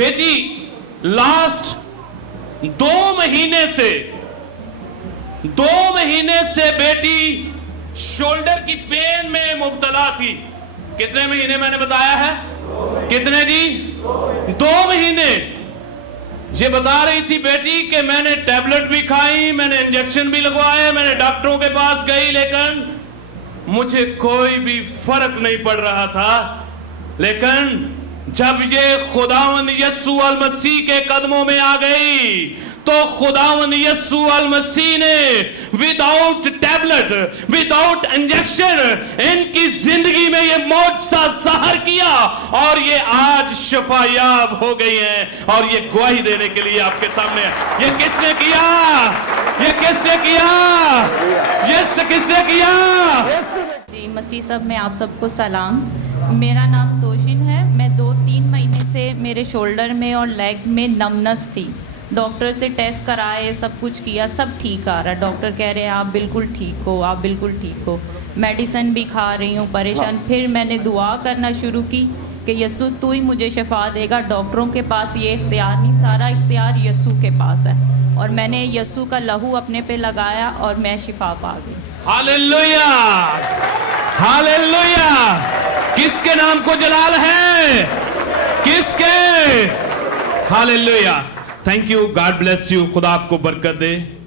बेटी लास्ट 2 महीने से बेटी शोल्डर की पेन में मुब्तला थी। कितने महीने मैंने बताया है? कितने जी? 2 महीने। ये बता रही थी बेटी कि मैंने टैबलेट भी खाई, मैंने इंजेक्शन भी लगवाए, मैंने डॉक्टरों के पास गई, लेकिन मुझे कोई भी फर्क नहीं पड़ रहा था। लेकिन जब ये खुदावंद यस्सु अल मसीह के कदमों में आ गई तो खुदावंद यस्सु अल मसीह ने विदाउट टैबलेट, विदाउट इंजेक्शन इनकी जिंदगी में ये मौजज़ा ज़ाहिर किया और ये आज शफायाब हो गई हैं और ये गवाही देने के लिए आपके सामने। ये किसने किया? ये किसने किया? ये किसने किया? जी मसीह सब में आप सबको सलाम। मेरा नाम तोशिन है। मैं 2-3 महीने से मेरे शोल्डर में और लेग में नमनस थी। डॉक्टर से टेस्ट कराए, सब कुछ किया, सब ठीक आ रहा। डॉक्टर कह रहे हैं आप बिल्कुल ठीक हो, आप बिल्कुल ठीक हो। मेडिसिन भी खा रही हूँ, परेशान। फिर मैंने दुआ करना शुरू की कि यस्सु तू ही मुझे शफा देगा। डॉक्टरों के पास ये इख्तियार नहीं, सारा इख्तियार यस्सु के पास है। और मैंने यस्सु का लहू अपने पे लगाया और मैं शिफा पा गई। Hallelujah, hallelujah. किसके नाम को जलाल है? किसके? Hallelujah. Thank you, God bless you. खुदा आपको बरकत दे।